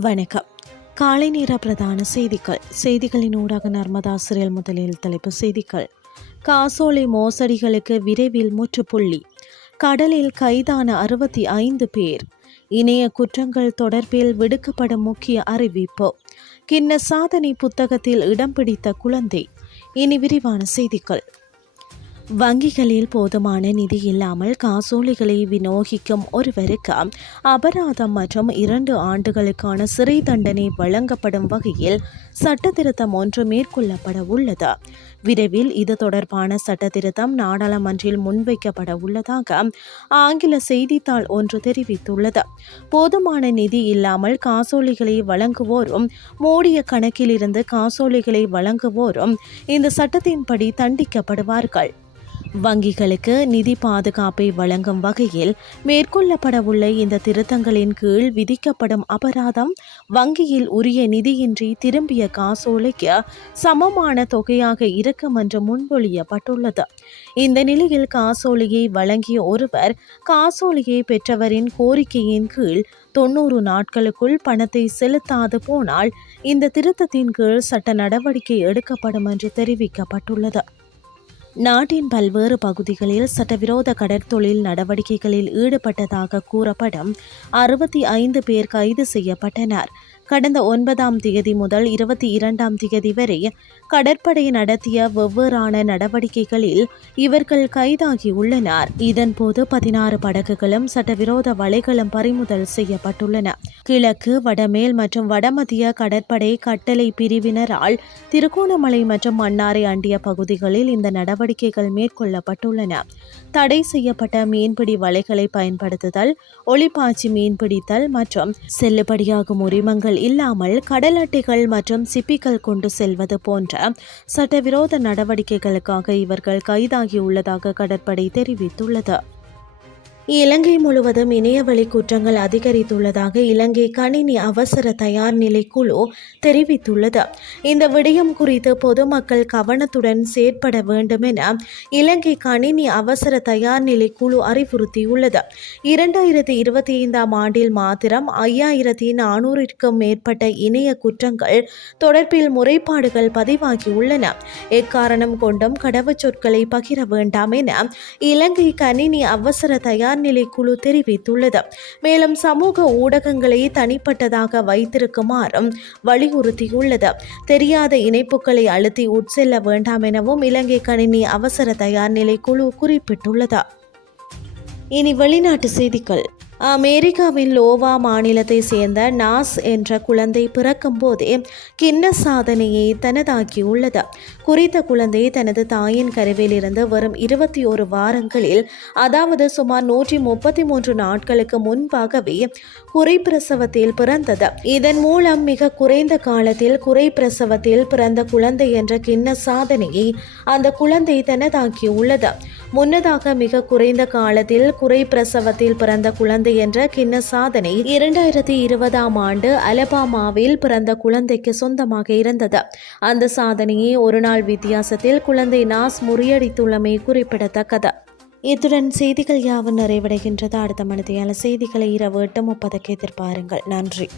வணக்கம். காலை நேர பிரதான செய்திகள். செய்திகளின் ஊடாக நர்மதா சிறியல் முதலில் தலைப்பு செய்திகள். காசோலை மோசடிகளுக்கு விரைவில் முற்றுப்புள்ளி. கடலில் கைதான அறுபத்தி ஐந்து பேர். இணைய குற்றங்கள் தொடர்பில் விடுக்கப்படும் முக்கிய அறிவிப்பு. கிண்ண சாதனை புத்தகத்தில் இடம் பிடித்த குழந்தை. இனி விரிவான செய்திகள். வங்கிகளில் போதுமான நிதி இல்லாமல் காசோலைகளை விநியோகிக்கும் ஒருவருக்கு அபராதம் மற்றும் இரண்டு ஆண்டுகளுக்கான சிறை தண்டனை வழங்கப்படும் வகையில் சட்டத்திருத்தம் ஒன்று மேற்கொள்ளப்பட உள்ளது. விரைவில் இது தொடர்பான சட்டத்திருத்தம் நாடாளுமன்றில் முன்வைக்கப்பட உள்ளதாக ஆங்கில செய்தித்தாள் ஒன்று தெரிவித்துள்ளது. போதுமான நிதி இல்லாமல் காசோலைகளை வழங்குவோரும் மூடிய கணக்கிலிருந்து காசோலைகளை வழங்குவோரும் இந்த சட்டத்தின்படி தண்டிக்கப்படுவார்கள். வங்கிகளுக்கு நிதி பாதுகாப்பை வழங்கும் வகையில் மேற்கொள்ளப்படவுள்ள இந்த திருத்தங்களின் கீழ் விதிக்கப்படும் அபராதம் வங்கியில் உரிய நிதியின்றி திரும்பிய காசோலைக்கு சமமான தொகையாக இருக்கும் என்று முன்மொழியப்பட்டுள்ளது. இந்த நிலையில் காசோலையை வழங்கிய ஒருவர் காசோலையை பெற்றவரின் கோரிக்கையின் கீழ் தொன்னூறு நாட்களுக்குள் பணத்தை செலுத்தாது போனால் இந்த திருத்தத்தின் கீழ் சட்ட நடவடிக்கை எடுக்கப்படும் என்று தெரிவிக்கப்பட்டுள்ளது. நாட்டின் பல்வேறு பகுதிகளில் சட்டவிரோத கடற்தொழில் நடவடிக்கைகளில் ஈடுபட்டதாக கூறப்படும் அறுபத்தி ஐந்து பேர் கைது செய்யப்பட்டனர். கடந்த ஒன்பதாம் தேதி முதல் இருபத்தி இரண்டாம் தேதி வரை கடற்படை நடத்திய வெவ்வேறான நடவடிக்கைகளில் இவர்கள் கைதாகியுள்ளனர். இதன்போது பதினாறு படகுகளும் சட்டவிரோத வலைகளும் பறிமுதல் செய்யப்பட்டுள்ளன. கிழக்கு வடமேல் மற்றும் வடமத்திய கடற்படை கட்டளை பிரிவினரால் திருகோணமலை மற்றும் மன்னாரை அண்டிய பகுதிகளில் இந்த நடவடிக்கைகள் மேற்கொள்ளப்பட்டுள்ளன. தடை செய்யப்பட்ட மீன்பிடி வலைகளை பயன்படுத்துதல் ஒளிப்பாய்ச்சி மீன்பிடித்தல் மற்றும் செல்லுபடியாகும் உரிமங்கள் இல்லாமல் கடல் அட்டைகள் மற்றும் சிப்பிகள் கொண்டு செல்வது போன்ற சட்டவிரோத நடவடிக்கைகளுக்காக இவர்கள் கைதாகியுள்ளதாக கடற்படை தெரிவித்துள்ளது. இலங்கை முழுவதும் இணையவழி குற்றங்கள் அதிகரித்துள்ளதாக இலங்கை கணினி அவசர தயார் நிலை குழு தெரிவித்துள்ளது. இந்த விடயம் குறித்து பொதுமக்கள் கவனத்துடன் செயற்பட வேண்டும் என இலங்கை கணினி அவசர தயார் நிலை குழு அறிவுறுத்தியுள்ளது. இரண்டாயிரத்தி இருபத்தி ஐந்தாம் ஆண்டில் மாத்திரம் ஐயாயிரத்தி நானூறிற்கும் மேற்பட்ட இணைய குற்றங்கள் தொடர்பில் முறைப்பாடுகள் பதிவாகியுள்ளன. எக்காரணம் கொண்டும் கடவுச்சொற்களை பகிர வேண்டாம் என இலங்கை கணினி அவசர தயார் நிலை குழு தெரிவித்துள்ளது. மேலும் சமூக ஊடகங்களை தனிப்பட்டதாக வைத்திருக்குமாறும் வலியுறுத்தியுள்ளது. தெரியாத இணைப்புகளை அழுத்தி உட்செல்ல வேண்டாம் எனவும் இலங்கை கணினி அவசர தயார் நிலை குழு குறிப்பிட்டுள்ளது. இனி வெளிநாட்டு செய்திகள். அமெரிக்காவின் லோவா மாநிலத்தை சேர்ந்த நாஸ் என்ற குழந்தை பிறக்கும் போதே கிண்ண சாதனையை தனதாக்கியுள்ளது. குறித்த குழந்தை தனது தாயின் கருவிலிருந்து வரும் இருபத்தி ஒரு வாரங்களில் அதாவது சுமார் நூற்றி முப்பத்தி மூன்று நாட்களுக்கு முன்பாகவே குறை பிரசவத்தில் பிறந்தது. இதன் மூலம் மிக குறைந்த காலத்தில் குறை பிரசவத்தில் பிறந்த குழந்தை என்ற கிண்ண சாதனையை அந்த குழந்தை தனதாக்கியுள்ளது. முன்னதாக மிக குறைந்த காலத்தில் குறை பிரசவத்தில் பிறந்த குழந்தை என்ற கிண்ண சாதனை இரண்டாயிரத்தி இருபதாம் ஆண்டு அலபாமாவில் பிறந்த குழந்தைக்கு சொந்தமாக இருந்தது. அந்த சாதனையை ஒரு நாள் வித்தியாசத்தில் குழந்தை நாஸ் முறியடித்துள்ளமை குறிப்பிடத்தக்கது. இத்துடன் செய்திகள் யாவும் நிறைவடைகின்றது? அடுத்த மனதையால செய்திகளை இரவு எட்டு முப்பதுக்கு எதிர்பாருங்கள். நன்றி.